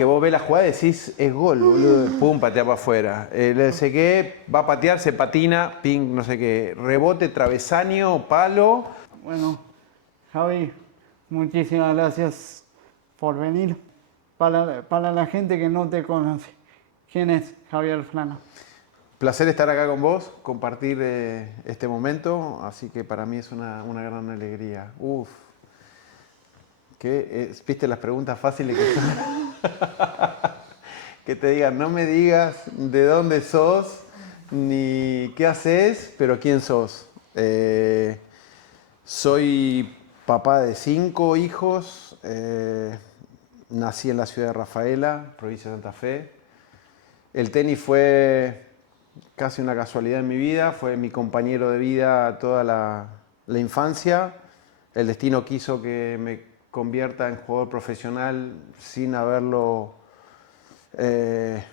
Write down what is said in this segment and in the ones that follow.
Que vos ves la jugada y decís, es gol, boludo. Pum, patea para afuera. No sé qué, va a patear, se patina, ping, no sé qué. Rebote, travesaño, palo. Bueno, Javi, muchísimas gracias por venir. Para la gente que no te conoce, ¿quién es Javier Flana? Placer estar acá con vos, compartir este momento. Así que para mí es una gran alegría. Uf. ¿Viste las preguntas fáciles que son? Que te digan, no me digas de dónde sos, ni qué haces, pero quién sos. Soy papá de 5 hijos. Nací en la ciudad de Rafaela, provincia de Santa Fe. El tenis fue casi una casualidad en mi vida, fue mi compañero de vida toda la infancia. El destino quiso que me convierta en jugador profesional sin haberlo, eh,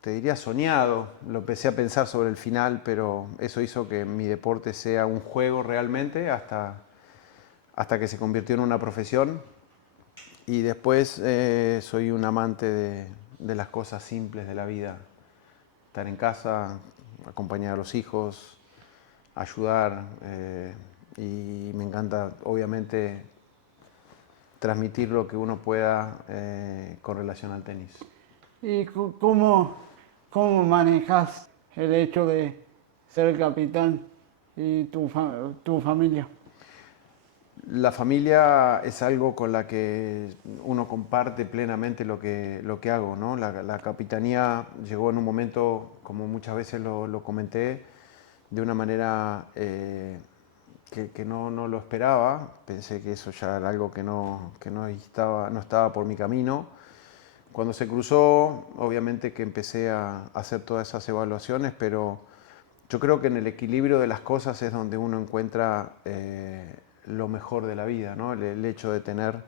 te diría, soñado. Lo empecé a pensar sobre el final, pero eso hizo que mi deporte sea un juego realmente hasta que se convirtió en una profesión. Y después soy un amante de las cosas simples de la vida. Estar en casa, acompañar a los hijos, ayudar. Y me encanta, obviamente, transmitir lo que uno pueda con relación al tenis. ¿Y cómo manejas el hecho de ser capitán y tu familia? La familia es algo con la que uno comparte plenamente lo que hago, ¿no? La capitanía llegó en un momento, como muchas veces lo comenté, de una manera que no lo esperaba. Pensé que eso ya era algo que no estaba por mi camino. Cuando se cruzó, obviamente que empecé a hacer todas esas evaluaciones, pero yo creo que en el equilibrio de las cosas es donde uno encuentra lo mejor de la vida, ¿no? El hecho de tener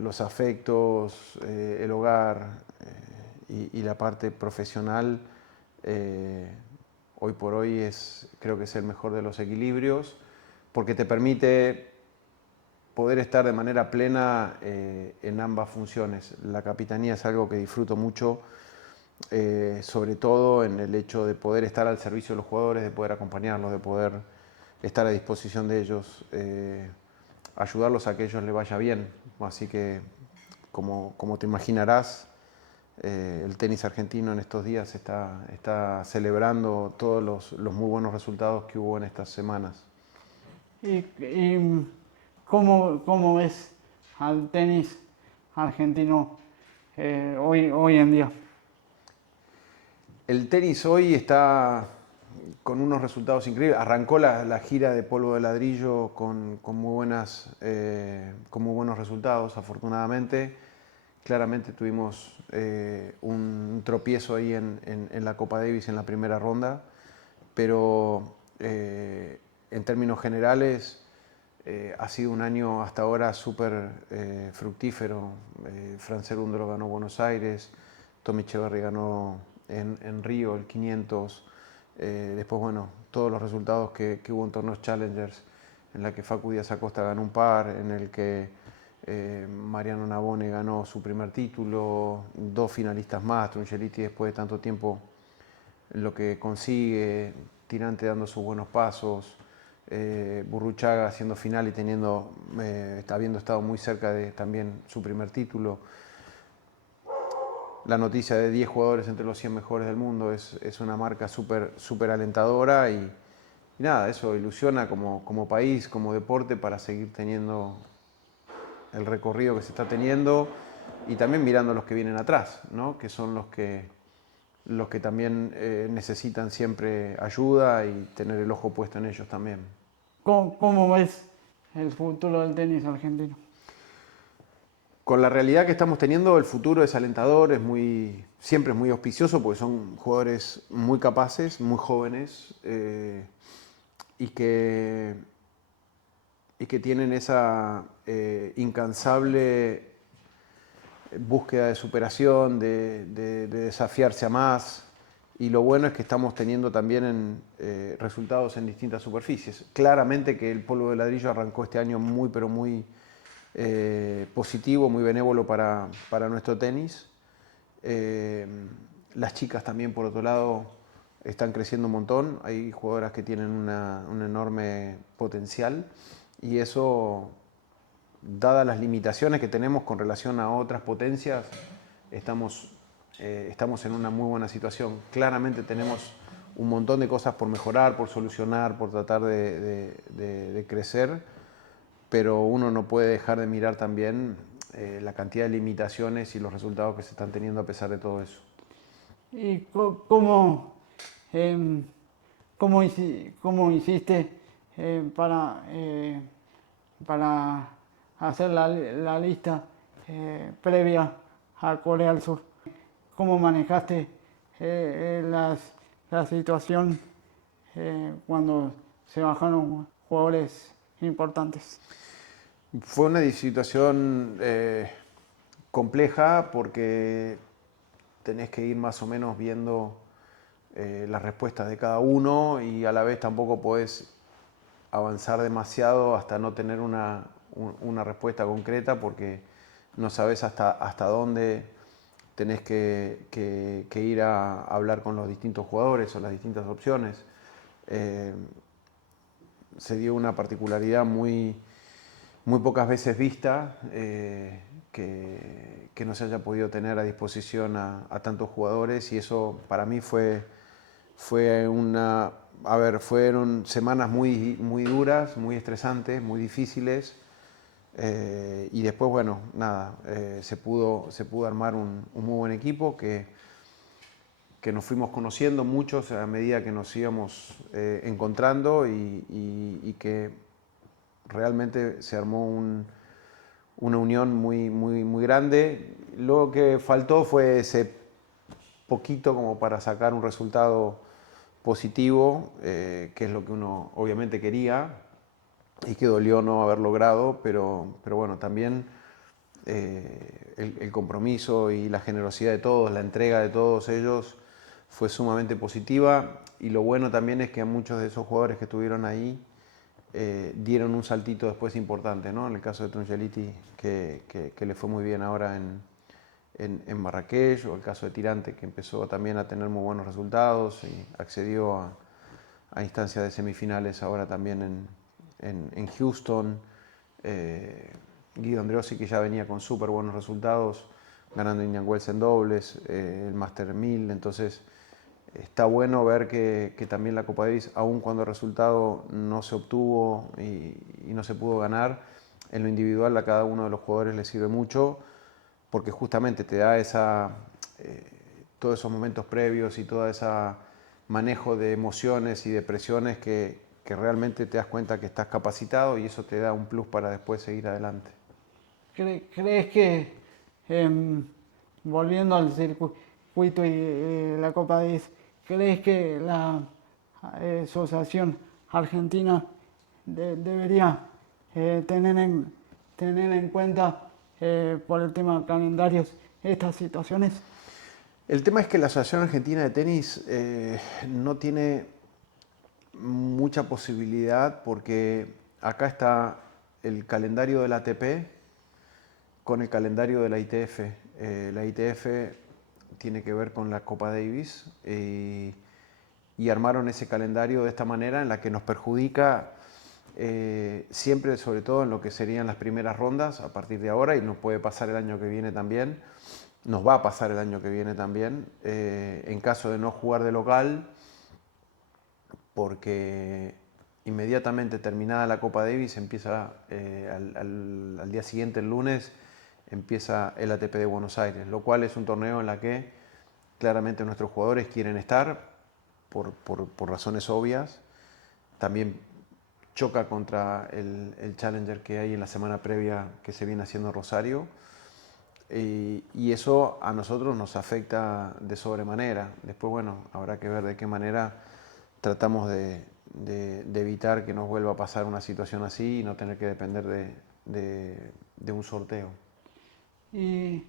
los afectos, el hogar y la parte profesional, hoy por hoy creo que es el mejor de los equilibrios, porque te permite poder estar de manera plena en ambas funciones. La capitanía es algo que disfruto mucho, sobre todo en el hecho de poder estar al servicio de los jugadores, de poder acompañarlos, de poder estar a disposición de ellos, ayudarlos a que ellos les vaya bien. Así que, como te imaginarás, el tenis argentino en estos días está celebrando todos los muy buenos resultados que hubo en estas semanas. ¿Y cómo ves al tenis argentino hoy en día? El tenis hoy está con unos resultados increíbles. Arrancó la gira de polvo de ladrillo con con muy buenos resultados, afortunadamente. Claramente tuvimos un tropiezo ahí en la Copa Davis en la primera ronda, pero en términos generales ha sido un año hasta ahora súper fructífero. Fran Cerúndolo ganó Buenos Aires, Tommy Echeverry ganó en Río el 500. Después, bueno, todos los resultados que hubo en torneos Challengers, en la que Facu Díaz Acosta ganó un par, en el que Mariano Navone ganó su primer título, 2 finalistas más, Trungeliti después de tanto tiempo lo que consigue, Tirante dando sus buenos pasos, Burruchaga haciendo final y habiendo estado muy cerca de también su primer título. La noticia de 10 jugadores entre los 100 mejores del mundo es una marca súper alentadora y nada, eso ilusiona como país, como deporte para seguir teniendo el recorrido que se está teniendo y también mirando los que vienen atrás, ¿no? Que son los que también necesitan siempre ayuda y tener el ojo puesto en ellos también. ¿Cómo ves el futuro del tenis argentino? Con la realidad que estamos teniendo, el futuro es alentador, siempre es muy auspicioso porque son jugadores muy capaces, muy jóvenes y que tienen esa incansable búsqueda de superación, de desafiarse a más. Y lo bueno es que estamos teniendo también resultados en distintas superficies. Claramente que el polvo de ladrillo arrancó este año muy, pero muy positivo, muy benévolo para nuestro tenis. Las chicas también, por otro lado, están creciendo un montón. Hay jugadoras que tienen un enorme potencial y eso, dadas las limitaciones que tenemos con relación a otras potencias, estamos en una muy buena situación. Claramente tenemos un montón de cosas por mejorar, por solucionar, por tratar de crecer, pero uno no puede dejar de mirar también la cantidad de limitaciones y los resultados que se están teniendo a pesar de todo eso. ¿Y em, cómo hiciste para hacer la lista previa a Corea del Sur? ¿Cómo manejaste la situación cuando se bajaron jugadores importantes? Fue una situación compleja porque tenés que ir más o menos viendo las respuestas de cada uno y a la vez tampoco podés avanzar demasiado hasta no tener una respuesta concreta porque no sabes hasta dónde tenés que ir a hablar con los distintos jugadores o las distintas opciones. Se dio una particularidad muy pocas veces vista que no se haya podido tener a disposición a tantos jugadores y eso para mí fueron semanas muy duras, muy estresantes, muy difíciles y después, bueno, nada, se pudo armar un muy buen equipo que nos fuimos conociendo muchos a medida que nos íbamos encontrando y que realmente se armó una unión muy grande. Lo que faltó fue ese poquito como para sacar un resultado positivo, que es lo que uno obviamente quería y que dolió no haber logrado, pero bueno, también el compromiso y la generosidad de todos, la entrega de todos ellos fue sumamente positiva y lo bueno también es que a muchos de esos jugadores que estuvieron ahí dieron un saltito después importante, ¿no? En el caso de Trungeliti, que le fue muy bien ahora en Marrakech, o el caso de Tirante, que empezó también a tener muy buenos resultados y accedió a instancias de semifinales ahora también en Houston. Guido Andreossi, que ya venía con súper buenos resultados, ganando Indian Wells en dobles, el Master 1000, entonces está bueno ver que también la Copa Davis, aun cuando el resultado no se obtuvo y no se pudo ganar, en lo individual a cada uno de los jugadores le sirve mucho, porque justamente te da todos esos momentos previos y todo ese manejo de emociones y de presiones que realmente te das cuenta que estás capacitado y eso te da un plus para después seguir adelante. ¿Crees que, em, volviendo al circuito y la Copa Davis, crees que la Asociación Argentina debería tener en cuenta por el tema de calendarios estas situaciones? El tema es que la Asociación Argentina de Tenis no tiene mucha posibilidad porque acá está el calendario del ATP con el calendario de la ITF. La ITF tiene que ver con la Copa Davis y armaron ese calendario de esta manera en la que nos perjudica siempre, sobre todo en lo que serían las primeras rondas a partir de ahora y nos puede pasar el año que viene también. Nos va a pasar el año que viene también, en caso de no jugar de local, porque inmediatamente terminada la Copa Davis empieza al día siguiente, el lunes, empieza el ATP de Buenos Aires, lo cual es un torneo en la que claramente nuestros jugadores quieren estar por razones obvias. También choca contra el Challenger que hay en la semana previa que se viene haciendo en Rosario. Y eso a nosotros nos afecta de sobremanera. Después, bueno, habrá que ver de qué manera tratamos de evitar que nos vuelva a pasar una situación así y no tener que depender de un sorteo. ¿Y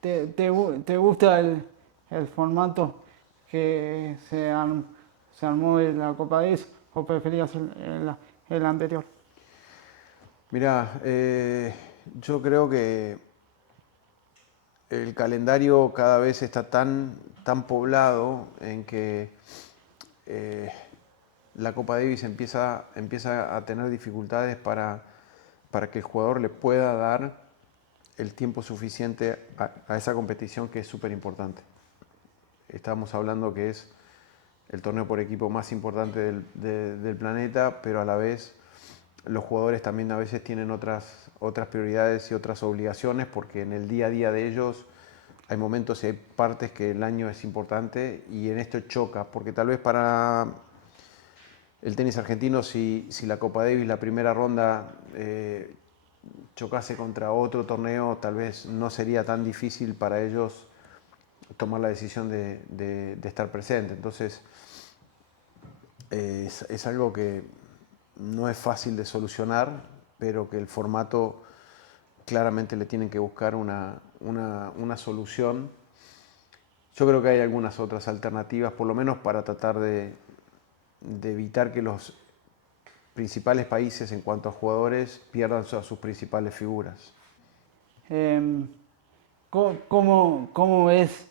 te gusta el formato que se armó de la Copa Davis o preferías el anterior? Mirá, Yo creo que el calendario cada vez está tan poblado en que eh, la Copa Davis empieza a tener dificultades para que el jugador le pueda dar el tiempo suficiente a esa competición que es súper importante. Estamos hablando que es el torneo por equipo más importante del planeta, pero a la vez los jugadores también a veces tienen otras prioridades y otras obligaciones, porque en el día a día de ellos hay momentos y hay partes que el año es importante, y en esto choca, porque tal vez para el tenis argentino, si la Copa Davis, la primera ronda, chocase contra otro torneo, tal vez no sería tan difícil para ellos tomar la decisión de estar presente. Entonces, es algo que no es fácil de solucionar, pero que el formato claramente le tienen que buscar una solución. Yo creo que hay algunas otras alternativas, por lo menos para tratar de evitar que los principales países en cuanto a jugadores pierdan a sus principales figuras. Em, ¿Cómo ves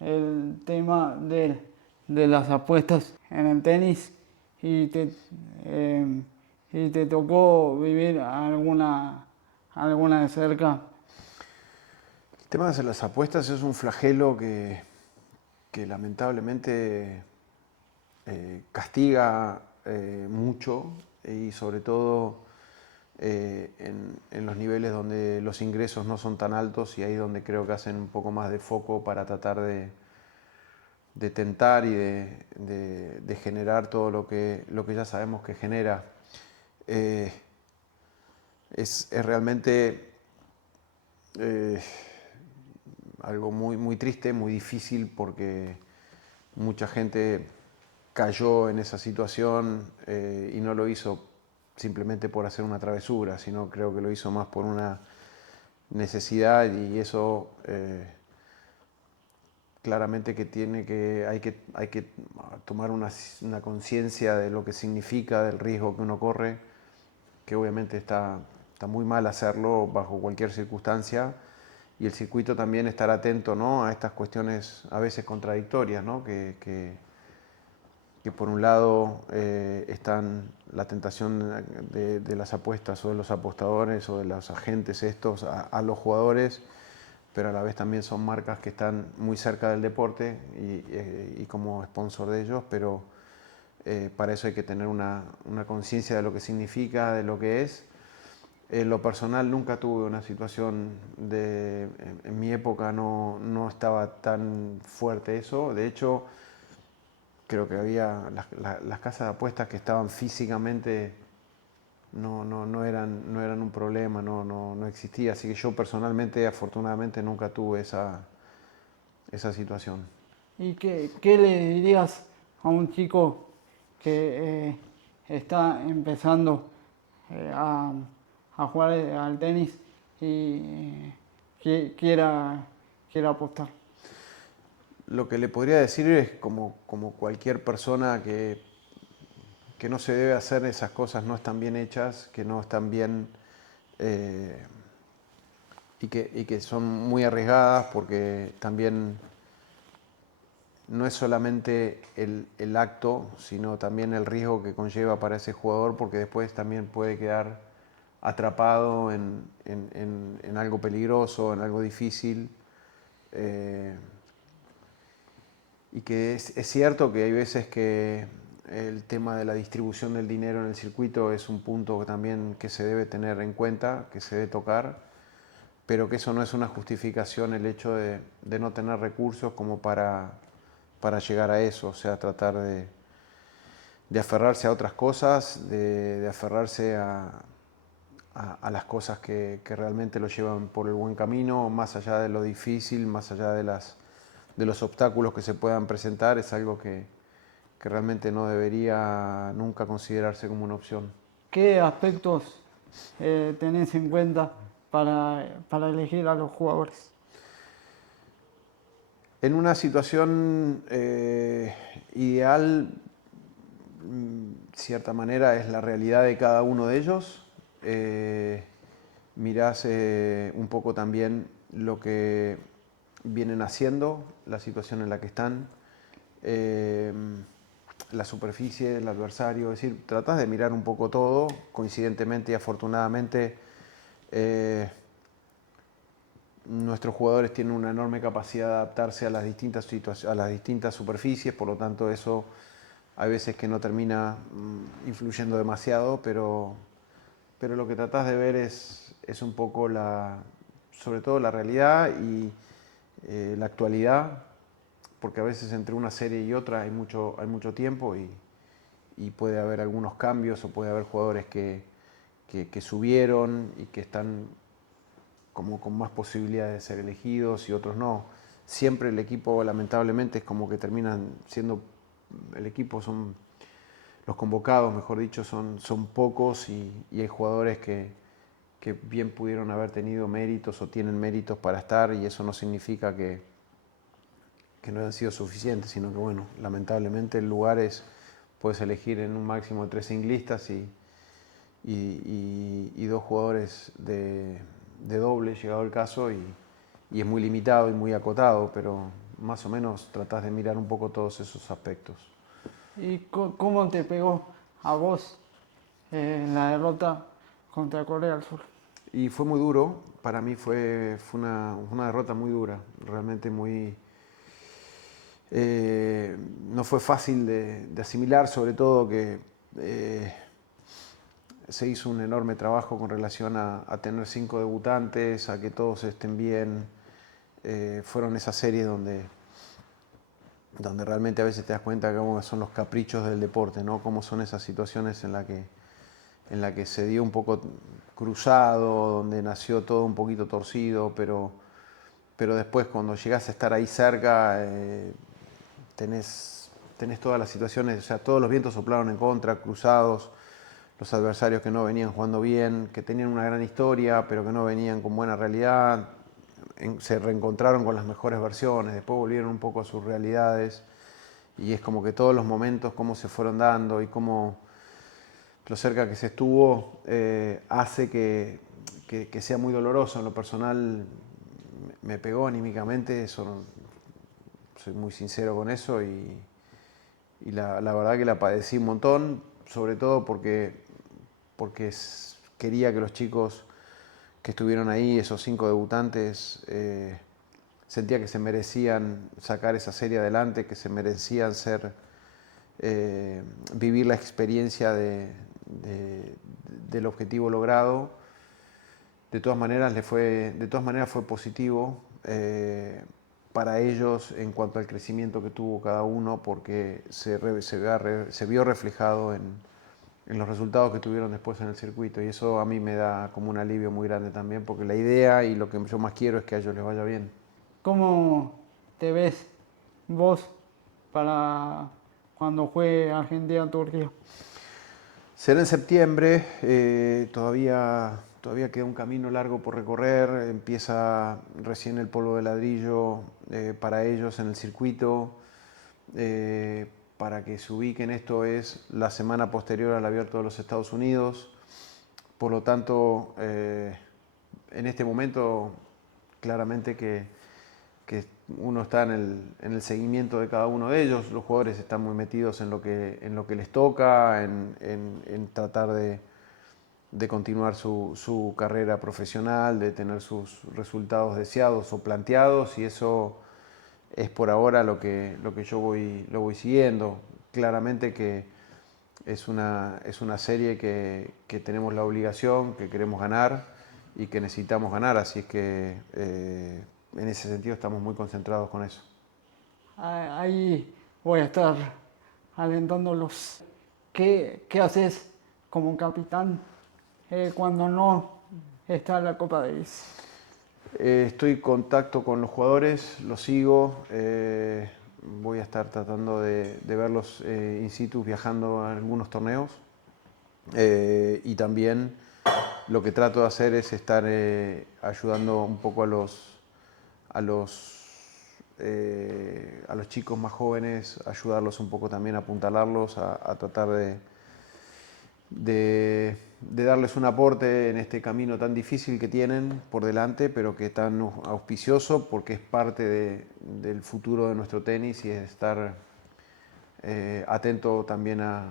el tema de las apuestas en el tenis em, y te tocó vivir alguna de cerca? El tema de las apuestas es un flagelo que lamentablemente castiga mucho, y sobre todo en los niveles donde los ingresos no son tan altos, y ahí donde creo que hacen un poco más de foco para tratar de tentar y de generar todo lo que ya sabemos que genera. Eh, es realmente eh, algo muy triste, muy difícil, porque mucha gente cayó en esa situación, y no lo hizo simplemente por hacer una travesura, sino creo que lo hizo más por una necesidad, y eso claramente hay que tomar una conciencia de lo que significa, del riesgo que uno corre, que obviamente está muy mal hacerlo bajo cualquier circunstancia, y el circuito también estar atento, ¿no?, a estas cuestiones a veces contradictorias, ¿no?, que por un lado están la tentación de las apuestas, o de los apostadores, o de los agentes estos a los jugadores, pero a la vez también son marcas que están muy cerca del deporte y como sponsor de ellos, pero para eso hay que tener una conciencia de lo que significa, de lo que es. En lo personal nunca tuve una situación en mi época no estaba tan fuerte eso. De hecho, creo que había las casas de apuestas que estaban físicamente, no eran un problema, no existía. Así que yo personalmente, afortunadamente, nunca tuve esa situación. ¿Y qué le dirías a un chico que está empezando eh, a, a jugar al tenis y quiera apostar? Lo que le podría decir es, como cualquier persona, que no se debe hacer esas cosas, no están bien hechas, que no están bien, eh, y que son muy arriesgadas, porque también no es solamente el acto, sino también el riesgo que conlleva para ese jugador, porque después también puede quedar atrapado en algo peligroso, en algo difícil. eh, y que es cierto que hay veces que el tema de la distribución del dinero en el circuito es un punto también que se debe tener en cuenta, que se debe tocar, pero que eso no es una justificación, el hecho de no tener recursos como para llegar a eso. O sea, tratar de aferrarse a otras cosas, de aferrarse a las cosas que realmente lo llevan por el buen camino, más allá de lo difícil, más allá de los obstáculos que se puedan presentar. Es algo que realmente no debería nunca considerarse como una opción. ¿Qué aspectos tenés en cuenta para elegir a los jugadores? En una situación ideal, cierta manera, es la realidad de cada uno de ellos, mirás un poco también lo que vienen haciendo, la situación en la que están, eh, la superficie, el adversario, es decir, tratás de mirar un poco todo, coincidentemente y afortunadamente nuestros jugadores tienen una enorme capacidad de adaptarse a las a las distintas superficies, por lo tanto eso hay veces que no termina influyendo demasiado, pero lo que tratás de ver es un poco sobre todo la realidad y la actualidad, porque a veces entre una serie y otra hay mucho tiempo y puede haber algunos cambios o puede haber jugadores que subieron y que están como con más posibilidades de ser elegidos y otros no. Siempre el equipo, lamentablemente, es como que terminan siendo, el equipo son, los convocados, mejor dicho, son pocos y hay jugadores que bien pudieron haber tenido méritos o tienen méritos para estar y eso no significa que no hayan sido suficientes, sino que bueno, lamentablemente el lugar puedes elegir en un máximo de 3 singlistas y 2 jugadores de doble, llegado el caso, y es muy limitado y muy acotado, pero más o menos tratás de mirar un poco todos esos aspectos. ¿Y cómo te pegó a vos la derrota contra Corea del Sur? Y fue muy duro, para mí fue una derrota muy dura, realmente muy... no fue fácil de asimilar, sobre todo que se hizo un enorme trabajo con relación a tener 5 debutantes, a que todos estén bien. Fueron esas series donde realmente a veces te das cuenta de cómo son los caprichos del deporte, ¿no? Cómo son esas situaciones en la que se dio un poco cruzado, donde nació todo un poquito torcido, pero después cuando llegás a estar ahí cerca, tenés todas las situaciones, o sea, todos los vientos soplaron en contra, cruzados, los adversarios que no venían jugando bien, que tenían una gran historia, pero que no venían con buena realidad, se reencontraron con las mejores versiones, después volvieron un poco a sus realidades, y es como que todos los momentos, cómo se fueron dando y cómo lo cerca que se estuvo, hace que sea muy doloroso. En lo personal me pegó anímicamente, soy muy sincero con eso, y la verdad que la padecí un montón, sobre todo porque quería que los chicos que estuvieron ahí, esos 5 debutantes, sentía que se merecían sacar esa serie adelante, que se merecían vivir la experiencia del objetivo logrado. De todas maneras, fue positivo para ellos en cuanto al crecimiento que tuvo cada uno, porque se vio reflejado en los resultados que tuvieron después en el circuito, y eso a mí me da como un alivio muy grande también, porque la idea y lo que yo más quiero es que a ellos les vaya bien. ¿Cómo te ves vos para cuando juegue Argentina-Turquía? Será en septiembre, todavía queda un camino largo por recorrer, empieza recién el polvo de ladrillo para ellos en el circuito. Para que se ubiquen, esto es la semana posterior al Abierto de los Estados Unidos, por lo tanto, en este momento claramente que uno está en el seguimiento de cada uno de ellos, los jugadores están muy metidos en lo que les toca, en tratar de continuar su carrera profesional, de tener sus resultados deseados o planteados, y eso es por ahora lo que lo voy siguiendo. Claramente que es una serie que tenemos la obligación, que queremos ganar y que necesitamos ganar, así es que en ese sentido estamos muy concentrados con eso. Ahí voy a estar alentándolos. ¿Qué haces como capitán cuando no está la Copa Davis? Estoy en contacto con los jugadores, los sigo, voy a estar tratando de verlos in situ viajando a algunos torneos, y también lo que trato de hacer es estar ayudando un poco a los chicos más jóvenes, ayudarlos un poco también a apuntalarlos, a tratar de darles un aporte en este camino tan difícil que tienen por delante, pero que tan auspicioso porque es parte del futuro de nuestro tenis y es estar atento también a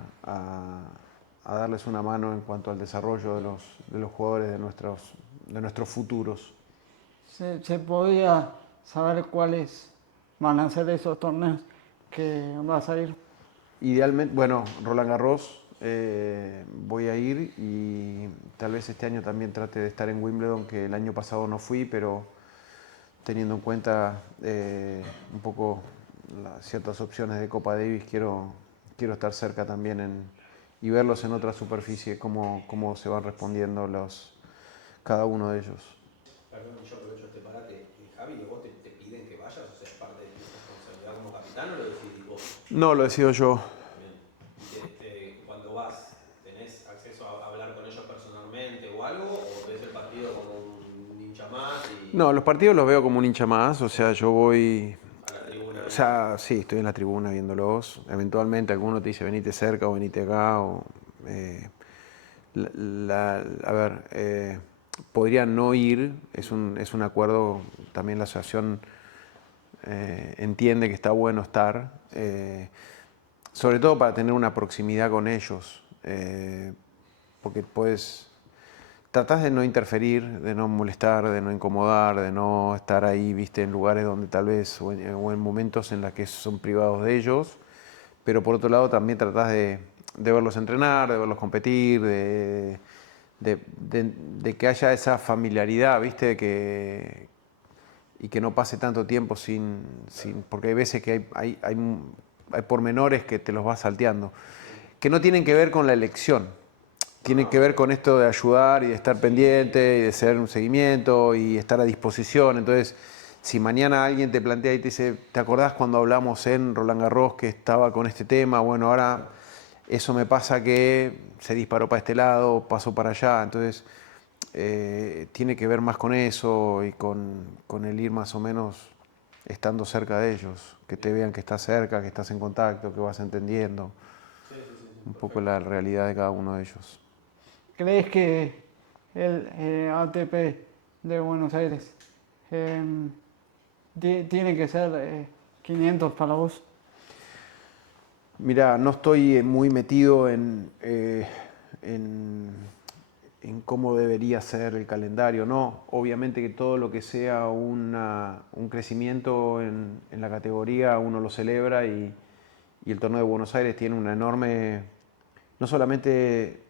darles una mano en cuanto al desarrollo de los jugadores de nuestros futuros. Se podría saber cuáles van a ser esos torneos que va a salir. Idealmente, bueno, Roland Garros voy a ir y tal vez este año también trate de estar en Wimbledon, que el año pasado no fui, pero teniendo en cuenta un poco ciertas opciones de Copa Davis, quiero estar cerca también y verlos en otra superficie, cómo se van respondiendo cada uno de ellos. Perdón, yo aprovecho este parate. Javi, ¿vos te piden que vayas? O sea, ¿es parte de tu responsabilidad como capitán o lo decidís vos? No, lo decido yo. Bien. Cuando vas, ¿tenés acceso a hablar con ellos personalmente o algo? ¿O ves el partido como un hincha más? No, los partidos los veo como un hincha más, o sea, yo voy. A la tribuna. O sea, sí, estoy en la tribuna viéndolos. Eventualmente alguno te dice venite cerca o venite acá. A ver, podría no ir, es un acuerdo, también la asociación entiende que está bueno estar, sobre todo para tener una proximidad con ellos, porque puedes, tratás de no interferir, de no molestar, de no incomodar, de no estar ahí, viste, en lugares donde tal vez, o en momentos en los que son privados de ellos, pero por otro lado también tratás de verlos entrenar, de verlos competir, de que haya esa familiaridad, viste, y que no pase tanto tiempo porque hay veces que hay pormenores que te los vas salteando, que no tienen que ver con la elección, tienen que ver con esto de ayudar y de estar pendiente y de hacer un seguimiento y estar a disposición. Entonces, si mañana alguien te plantea y te dice, ¿te acordás cuando hablamos en Roland Garros que estaba con este tema? Bueno, ahora eso me pasa que se disparó para este lado, pasó para allá. Entonces, tiene que ver más con eso y con el ir más o menos estando cerca de ellos, que te vean que estás cerca, que estás en contacto, que vas entendiendo un poco la realidad de cada uno de ellos. ¿Crees que el ATP de Buenos Aires tiene que ser 500 para vos? Mira, no estoy muy metido en cómo debería ser el calendario, no. Obviamente que todo lo que sea un crecimiento en la categoría uno lo celebra y el torneo de Buenos Aires tiene una enorme, no solamente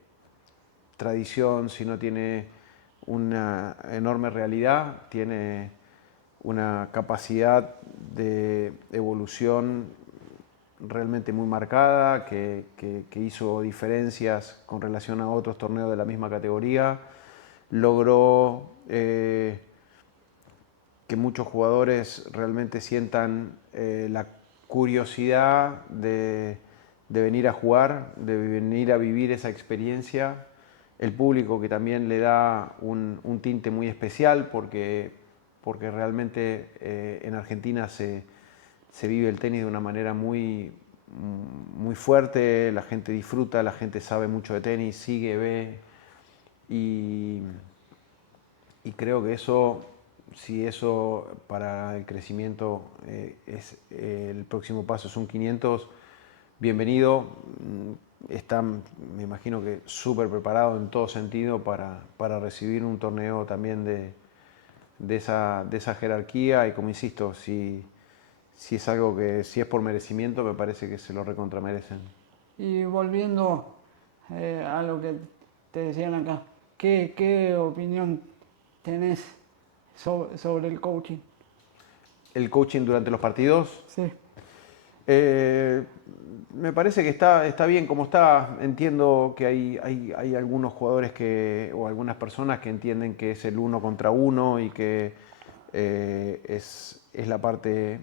tradición, sino tiene una enorme realidad, tiene una capacidad de evolución realmente muy marcada, que hizo diferencias con relación a otros torneos de la misma categoría, logró que muchos jugadores realmente sientan la curiosidad de venir a jugar, de venir a vivir esa experiencia, el público que también le da un tinte muy especial porque realmente en Argentina se vive el tenis de una manera muy fuerte, la gente disfruta, la gente sabe mucho de tenis, sigue, ve y, y creo que si eso para el crecimiento el próximo paso es un 500, bienvenido. Están, me imagino que súper preparado en todo sentido para recibir un torneo también de esa jerarquía y como insisto, si es algo si es por merecimiento, me parece que se lo recontramerecen. Y volviendo a lo que te decían acá, ¿qué opinión tenés sobre el coaching? ¿El coaching durante los partidos? Sí. Eh, Me parece que está bien como está. Entiendo que hay algunos jugadores o algunas personas que entienden que es el uno contra uno y que es la parte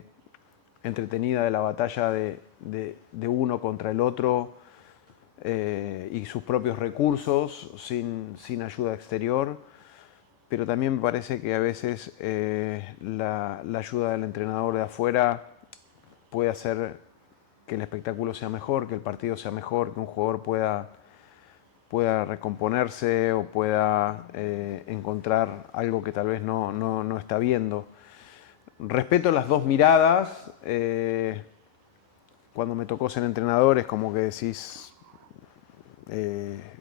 entretenida de la batalla de uno contra el otro y sus propios recursos sin ayuda exterior. Pero también me parece que a veces la ayuda del entrenador de afuera puede hacer que el espectáculo sea mejor, que el partido sea mejor, que un jugador pueda recomponerse o pueda encontrar algo que tal vez no está viendo. Respeto las dos miradas. Cuando me tocó ser entrenador es como que decís,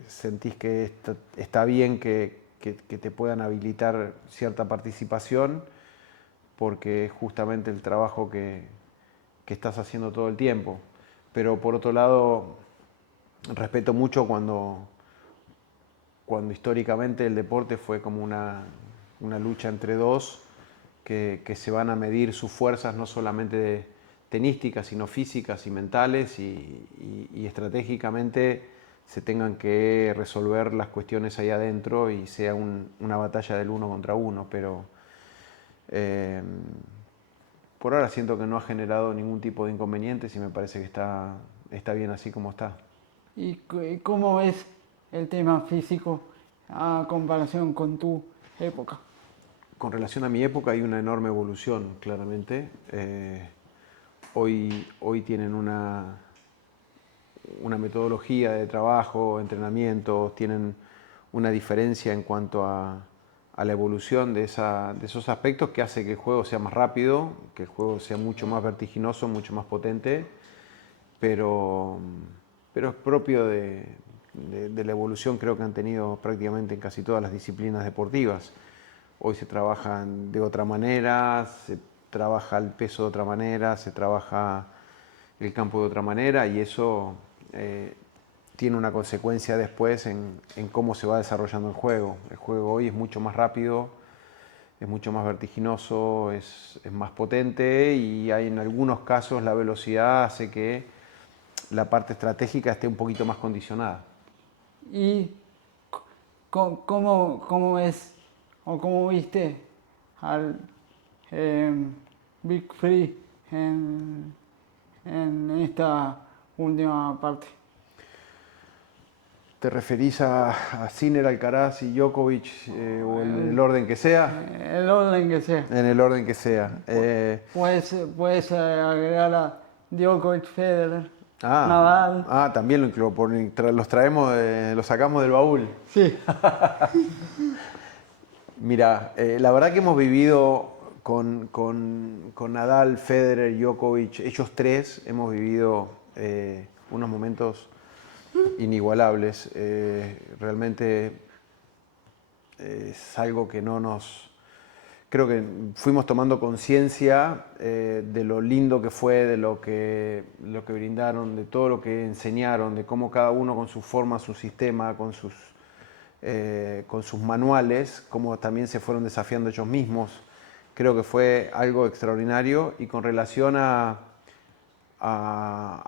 sentís que está bien que te puedan habilitar cierta participación, porque es justamente el trabajo que estás haciendo todo el tiempo. Pero por otro lado, respeto mucho cuando históricamente el deporte fue como una lucha entre dos que se van a medir sus fuerzas no solamente tenísticas, sino físicas y mentales y estratégicamente se tengan que resolver las cuestiones ahí adentro y sea una batalla del uno contra uno, pero por ahora siento que no ha generado ningún tipo de inconvenientes y me parece que está bien así como está. ¿Y cómo es el tema físico a comparación con tu época? Con relación a mi época hay una enorme evolución, claramente. Hoy tienen una metodología de trabajo, entrenamientos, tienen una diferencia en cuanto a la evolución de esos aspectos que hace que el juego sea más rápido, que el juego sea mucho más vertiginoso, mucho más potente, pero es propio de la evolución, creo que han tenido prácticamente en casi todas las disciplinas deportivas. Hoy se trabaja de otra manera, se trabaja el peso de otra manera, se trabaja el campo de otra manera y eso tiene una consecuencia después en cómo se va desarrollando el juego. El juego hoy es mucho más rápido, es mucho más vertiginoso, es más potente y hay en algunos casos la velocidad hace que la parte estratégica esté un poquito más condicionada. ¿Y cómo es o cómo viste al Big Free en esta última parte? ¿Te referís a Sinner, Alcaraz y Djokovic o en el orden que sea? El orden que sea. En el orden que sea. Puedes agregar a Djokovic, Federer, Nadal. También lo incluyo, los traemos, los sacamos del baúl. Sí. Mira, la verdad que hemos vivido con Nadal, Federer, Djokovic, ellos tres hemos vivido unos momentos inigualables. Realmente es algo que no nos... Creo que fuimos tomando conciencia de lo lindo que fue, de lo que brindaron, de todo lo que enseñaron, de cómo cada uno con su forma, su sistema, con sus manuales, cómo también se fueron desafiando ellos mismos. Creo que fue algo extraordinario y con relación a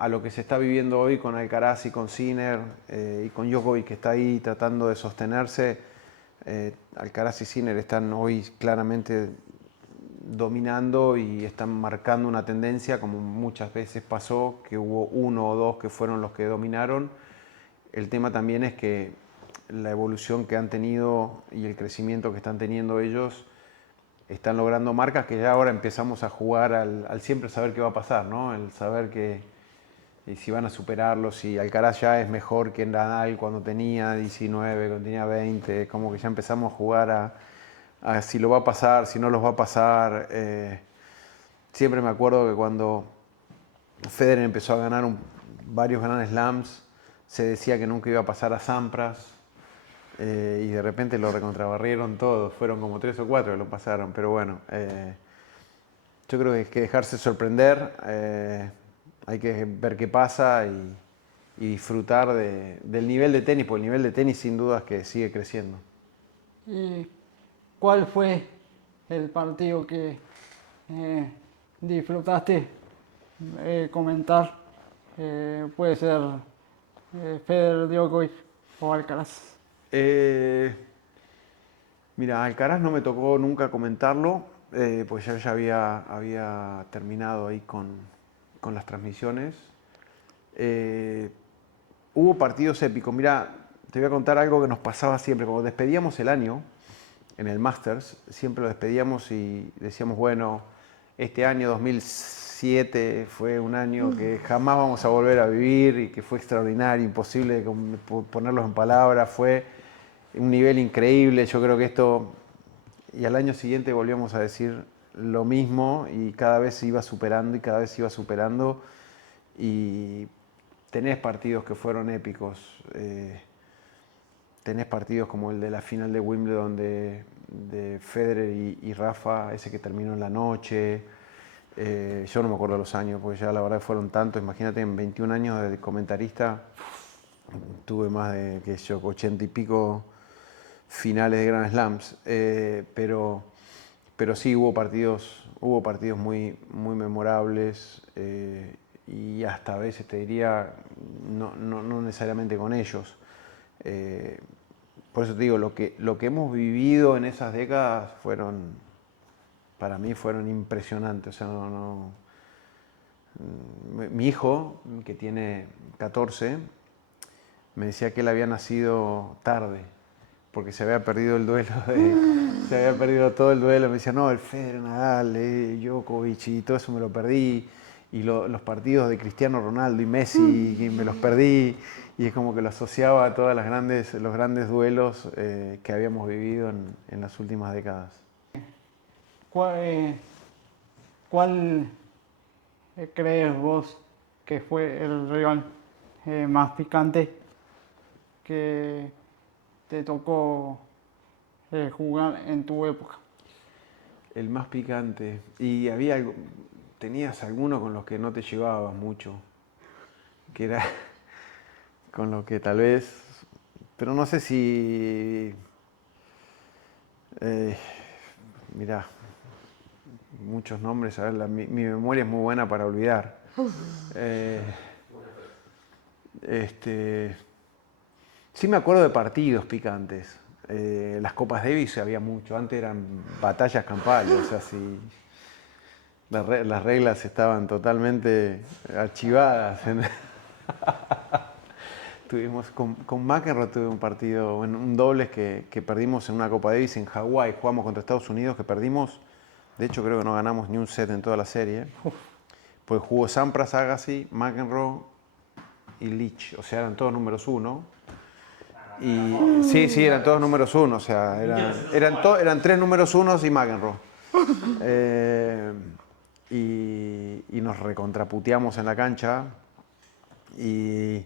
lo que se está viviendo hoy con Alcaraz y con Sinner y con Djokovic que está ahí tratando de sostenerse, Alcaraz y Sinner están hoy claramente dominando y están marcando una tendencia como muchas veces pasó, que hubo uno o dos que fueron los que dominaron. El tema también es que la evolución que han tenido y el crecimiento que están teniendo ellos están logrando marcas que ya ahora empezamos a jugar al siempre saber qué va a pasar, ¿no? El saber que si van a superarlo, si Alcaraz ya es mejor que Nadal cuando tenía 19, cuando tenía 20, como que ya empezamos a jugar a si lo va a pasar, si no los va a pasar. Siempre me acuerdo que cuando Federer empezó a ganar varios Grand Slams, se decía que nunca iba a pasar a Sampras. Y de repente lo recontrabarrieron todos, fueron como 3 o 4 que lo pasaron, pero bueno, yo creo que hay que dejarse sorprender, hay que ver qué pasa y disfrutar del nivel de tenis, porque el nivel de tenis sin duda es que sigue creciendo. ¿Y cuál fue el partido que disfrutaste comentar? Puede ser Federer, Djokovic o Alcaraz. Mira, Alcaraz no me tocó nunca comentarlo, pues ya había terminado ahí con las transmisiones. Hubo partidos épicos. Mira, te voy a contar algo que nos pasaba siempre. Cuando despedíamos el año en el Masters, siempre lo despedíamos y decíamos, bueno, este año 2007 7 fue un año que jamás vamos a volver a vivir y que fue extraordinario, imposible ponerlos en palabras, fue un nivel increíble. Yo creo que esto, y al año siguiente volvíamos a decir lo mismo y cada vez se iba superando y cada vez se iba superando y tenés partidos que fueron épicos. Tenés partidos como el de la final de Wimbledon de Federer y Rafa, ese que terminó en la noche. Yo no me acuerdo los años, porque ya la verdad fueron tantos. Imagínate, en 21 años de comentarista tuve más de, que yo, 80 y pico finales de Grand Slams. Pero sí hubo partidos muy, muy memorables y hasta a veces te diría, no necesariamente con ellos. Por eso te digo, lo que hemos vivido en esas décadas para mí fueron impresionantes. O sea, mi hijo, que tiene 14, me decía que él había nacido tarde, porque se había perdido el duelo, se había perdido todo el duelo. Me decía, no, el Federer, Nadal, Djokovic y todo eso me lo perdí. Y los partidos de Cristiano Ronaldo y Messi, y me los perdí. Y es como que lo asociaba a todos los grandes duelos que habíamos vivido en las últimas décadas. ¿Cuál crees vos que fue el rival más picante que te tocó jugar en tu época? El más picante. Y tenías alguno con los que no te llevabas mucho, que era con los que tal vez, pero no sé si, mirá, muchos nombres, a ver, mi memoria es muy buena para olvidar. Sí me acuerdo de partidos picantes. Las Copas Davis había mucho, antes eran batallas campales, o sea, si las reglas estaban totalmente archivadas. Tuvimos con McEnroe tuve un partido, un dobles que perdimos en una Copa Davis en Hawái. Jugamos contra Estados Unidos, que perdimos. De hecho, creo que no ganamos ni un set en toda la serie. Pues jugó Sampras, Agassi, McEnroe y Leach. O sea, eran todos números 1. Y sí, eran todos números 1. O sea, eran 3 números 1 y McEnroe. Y nos recontraputeamos en la cancha. Y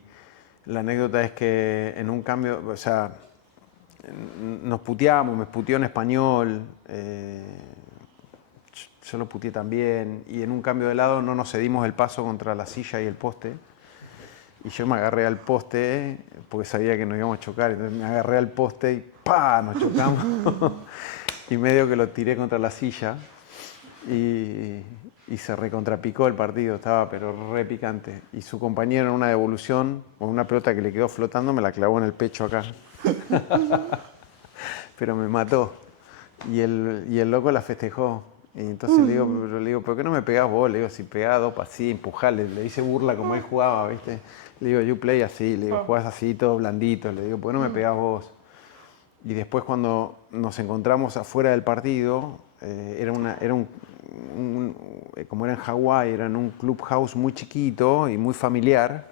la anécdota es que en un cambio, o sea, nos puteamos, me puteó en español, yo lo puteé también, y en un cambio de lado no nos cedimos el paso contra la silla y el poste, y yo me agarré al poste porque sabía que nos íbamos a chocar, entonces me agarré al poste y ¡pah! Nos chocamos, y medio que lo tiré contra la silla, y se recontrapicó el partido, estaba pero re picante. Y su compañero en una devolución, con una pelota que le quedó flotando, me la clavó en el pecho acá. Pero me mató. Y el loco la festejó. Y entonces le digo, ¿por qué no me pegás vos? Le digo, si pegás dos así, empujale. Le hice burla como él jugaba, ¿viste? Le digo, you play así. Le digo, jugás así, todo blandito. Le digo, ¿por qué no me pegás vos? Y después cuando nos encontramos afuera del partido, como era en Hawái, era en un clubhouse muy chiquito y muy familiar.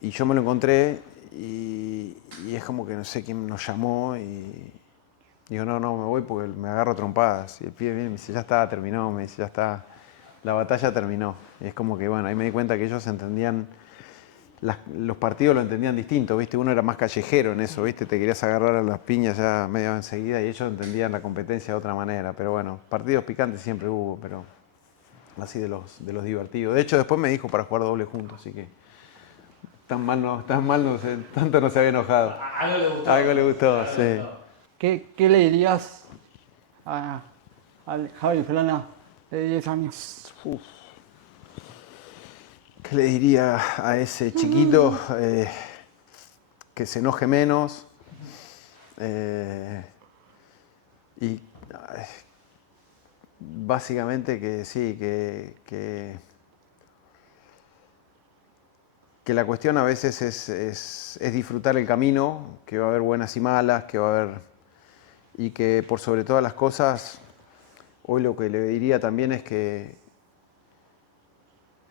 Y yo me lo encontré y es como que no sé quién nos llamó y digo, no, me voy porque me agarro a trompadas. Y el pibe viene y me dice, ya está, terminó, me dice, ya está, la batalla terminó. Y es como que, bueno, ahí me di cuenta que ellos entendían, los partidos lo entendían distinto, ¿viste? Uno era más callejero en eso, ¿viste? Te querías agarrar a las piñas ya medio enseguida y ellos entendían la competencia de otra manera. Pero bueno, partidos picantes siempre hubo, pero así de los divertidos. De hecho, después me dijo para jugar doble juntos, así que tan mal no, tanto no se había enojado. Algo le gustó. Algo le gustó, sí. ¿Qué le dirías al Javi Flana de 10 años? Uf. ¿Qué le diría a ese chiquito? Que se enoje menos. Y básicamente que sí, que la cuestión a veces es disfrutar el camino, que va a haber buenas y malas, que va a haber... Y que por sobre todas las cosas, hoy lo que le diría también es que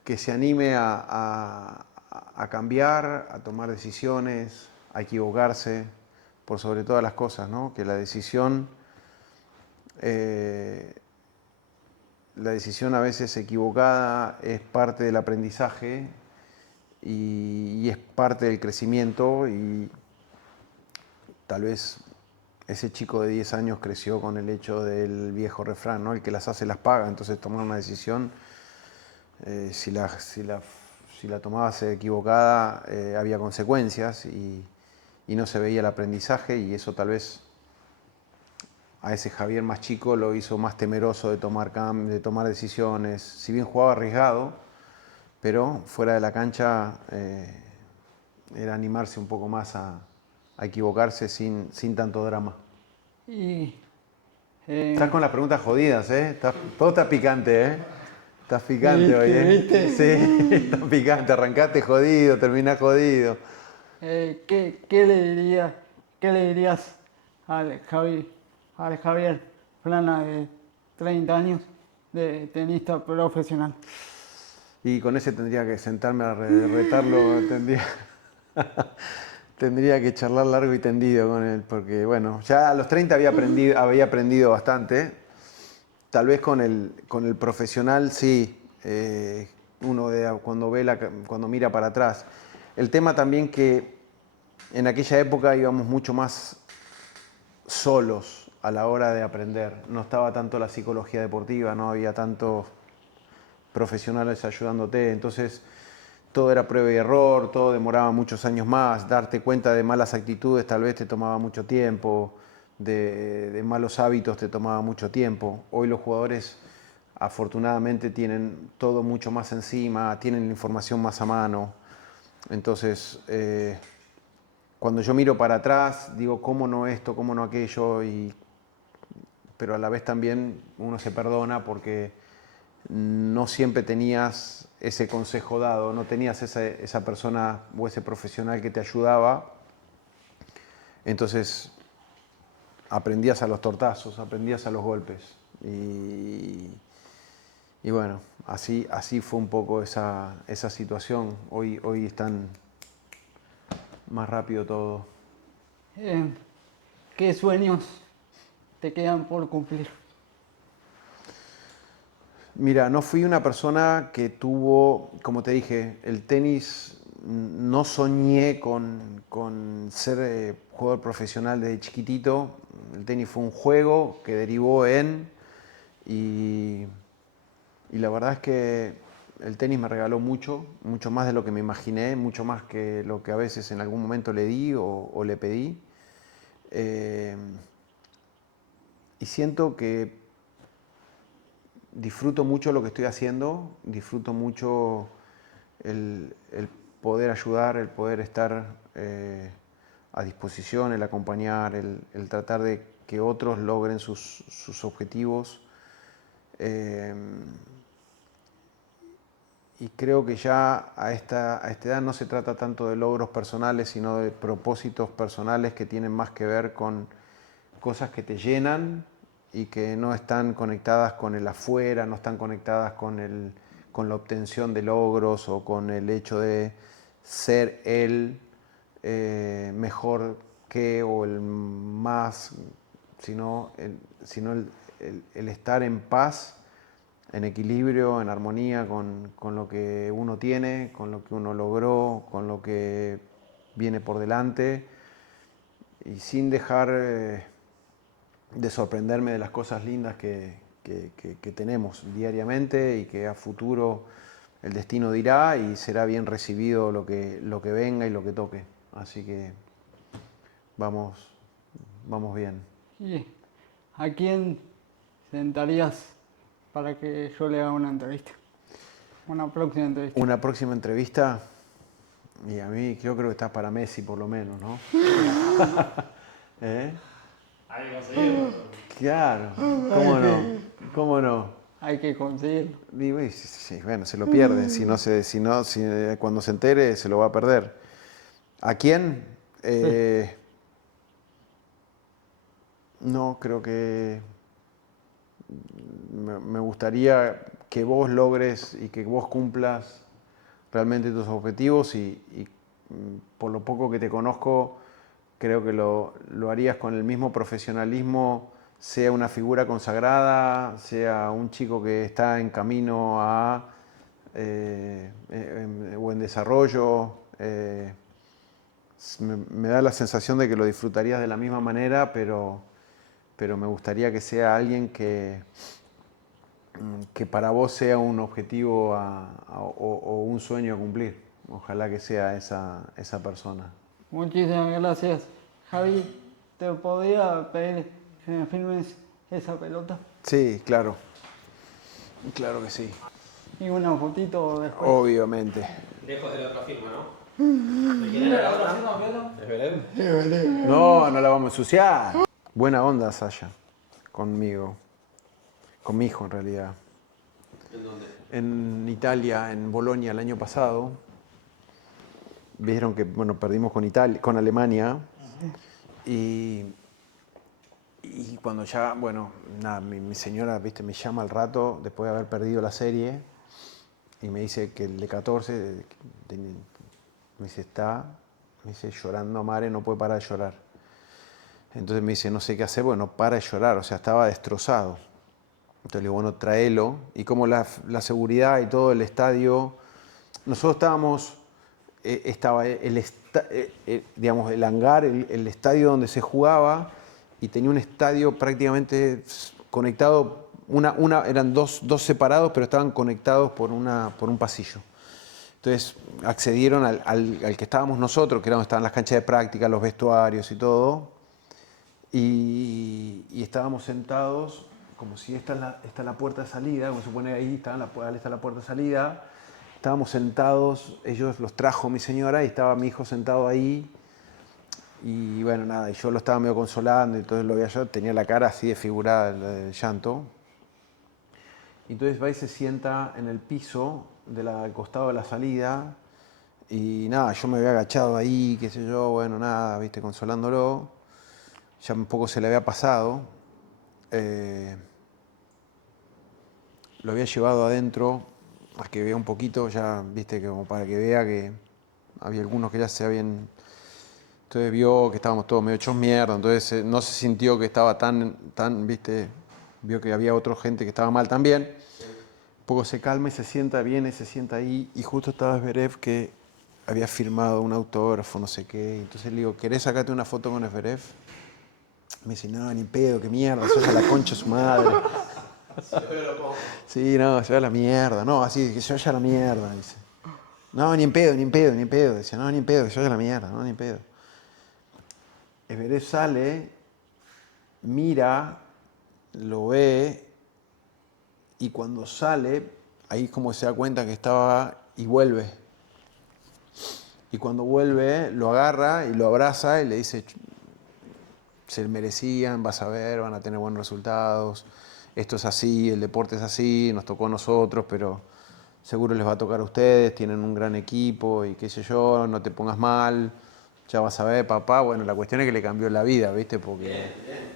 que se anime a cambiar, a tomar decisiones, a equivocarse, por sobre todas las cosas, ¿no? Que la decisión a veces equivocada es parte del aprendizaje y es parte del crecimiento, y tal vez ese chico de 10 años creció con el hecho del viejo refrán, ¿no? El que las hace las paga. Entonces tomar una decisión, si la tomabas equivocada, había consecuencias y no se veía el aprendizaje, y eso tal vez a ese Javier más chico lo hizo más temeroso de tomar decisiones. Si bien jugaba arriesgado, pero fuera de la cancha era animarse un poco más a equivocarse sin tanto drama. Y Estás con las preguntas jodidas, ¿eh? Todo está picante, ¿eh? Estás picante hoy, ¿eh? ¿viste? Sí, está picante. Arrancaste jodido, terminás jodido. ¿Qué le dirías al Javier Plana de 30 años, de tenista profesional? Y con ese tendría que sentarme a retarlo, tendría que charlar largo y tendido con él, porque bueno, ya a los 30 había aprendido bastante. Tal vez con el profesional sí, uno cuando mira para atrás. El tema también que en aquella época íbamos mucho más solos a la hora de aprender. No estaba tanto la psicología deportiva, no había tantos profesionales ayudándote, entonces todo era prueba y error, todo demoraba muchos años más, darte cuenta de malas actitudes tal vez te tomaba mucho tiempo, de malos hábitos te tomaba mucho tiempo. Hoy los jugadores afortunadamente tienen todo mucho más encima, tienen la información más a mano, entonces cuando yo miro para atrás digo cómo no esto, cómo no aquello, pero a la vez también uno se perdona porque no siempre tenías ese consejo dado, no tenías esa persona o ese profesional que te ayudaba. Entonces aprendías a los tortazos, aprendías a los golpes. Y bueno, así fue un poco esa situación. Hoy están más rápido todo. ¿Qué sueños te quedan por cumplir? Mira, no fui una persona que tuvo, como te dije, el tenis, no soñé con ser jugador profesional desde chiquitito. El tenis fue un juego que derivó y, y la verdad es que el tenis me regaló mucho, mucho más de lo que me imaginé, mucho más que lo que a veces en algún momento le di o le pedí. Eh, y siento que disfruto mucho lo que estoy haciendo, disfruto mucho el poder ayudar, el poder estar a disposición, el acompañar, el tratar de que otros logren sus objetivos. Y creo que ya a esta edad no se trata tanto de logros personales, sino de propósitos personales que tienen más que ver con cosas que te llenan y que no están conectadas con el afuera, no están conectadas con la obtención de logros o con el hecho de ser el mejor que o el más, sino el estar en paz, en equilibrio, en armonía con lo que uno tiene, con lo que uno logró, con lo que viene por delante, y sin dejar de sorprenderme de las cosas lindas que tenemos diariamente y que a futuro el destino dirá y será bien recibido lo que venga y lo que toque. Así que vamos bien. ¿Y a quién sentarías para que yo le haga una entrevista? Una próxima entrevista. Una próxima entrevista, y a mí yo creo que está para Messi por lo menos, ¿no? ¿Eh? Hay que conseguirlo. Claro, ¿cómo no? ¿Cómo no? Hay que conseguirlo. Digo, sí, bueno, se lo pierde. Cuando se entere se lo va a perder. ¿A quién? Sí. No, creo que me gustaría que vos logres y que vos cumplas realmente tus objetivos y por lo poco que te conozco, creo que lo harías con el mismo profesionalismo, sea una figura consagrada, sea un chico que está en camino a o en desarrollo. Me da la sensación de que lo disfrutarías de la misma manera, pero me gustaría que sea alguien que para vos sea un objetivo o un sueño a cumplir. Ojalá que sea esa persona. Muchísimas gracias. Javi, ¿te podría pedir que me filmes esa pelota? Sí, claro. Claro que sí. Y una fotito después. Obviamente. Lejos de la otra firma, ¿no? ¿De quién era la otra? ¿Es Belén? No, no la vamos a ensuciar. Buena onda, Sasha, conmigo. Con mi hijo, en realidad. ¿En dónde? En Italia, en Bolonia, el año pasado. Vieron que, bueno, perdimos con Alemania. Y cuando ya, bueno, nada, mi señora, viste, me llama al rato, después de haber perdido la serie, y me dice que el de 14, me dice, llorando a Mare, no puede parar de llorar. Entonces me dice, no sé qué hacer, bueno, no para de llorar, o sea, estaba destrozado. Entonces le digo, bueno, tráelo. Y como la seguridad y todo el estadio, nosotros estábamos, estaba digamos, el hangar, el estadio donde se jugaba, y tenía un estadio prácticamente conectado, eran dos separados, pero estaban conectados por un pasillo. Entonces accedieron al que estábamos nosotros, que era donde estaban las canchas de práctica, los vestuarios y todo, y estábamos sentados como si esta es la puerta de salida, como se supone ahí está la puerta de salida. Estábamos sentados, ellos los trajo mi señora y estaba mi hijo sentado ahí. Y bueno, nada, y yo lo estaba medio consolando, y entonces lo veía yo, tenía la cara así desfigurada de llanto. Y entonces va y se sienta en el piso al costado de la salida. Y nada, yo me había agachado ahí, qué sé yo, bueno, nada, viste, consolándolo. Ya un poco se le había pasado. Lo había llevado adentro a que vea un poquito, ya, viste, como para que vea que había algunos que ya se habían... Entonces vio que estábamos todos medio hechos mierda, entonces no se sintió que estaba tan, viste, vio que había otra gente que estaba mal también. Un poco se calma y se sienta, viene, se sienta ahí, y justo estaba Zverev que había firmado un autógrafo, no sé qué. Entonces le digo, ¿querés sacarte una foto con Zverev? Me dice, no, ni pedo, qué mierda, sos a la concha de su madre. Sí, no, se va a la mierda, no, así, que se vaya a la mierda, dice. No, ni en pedo, ni en pedo, ni en pedo. Dice, no, ni en pedo, que se vaya a la mierda, no, ni en pedo. Zverev sale, mira, lo ve, y cuando sale, ahí como se da cuenta que estaba, y vuelve. Y cuando vuelve, lo agarra y lo abraza y le dice, se merecían, vas a ver, van a tener buenos resultados, esto es así, el deporte es así, nos tocó a nosotros, pero seguro les va a tocar a ustedes, tienen un gran equipo y qué sé yo, no te pongas mal, ya vas a ver, papá. Bueno, la cuestión es que le cambió la vida, ¿viste? Porque Bien.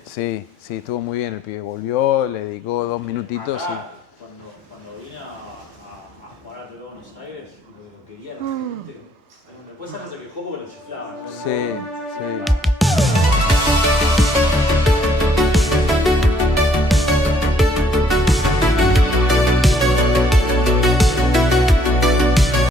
sí, estuvo muy bien, el pibe volvió, le dedicó 2 minutitos y... Cuando vine a jugar a Buenos Aires, lo quería la gente. Después se quejó porque lo chiflaban. Sí.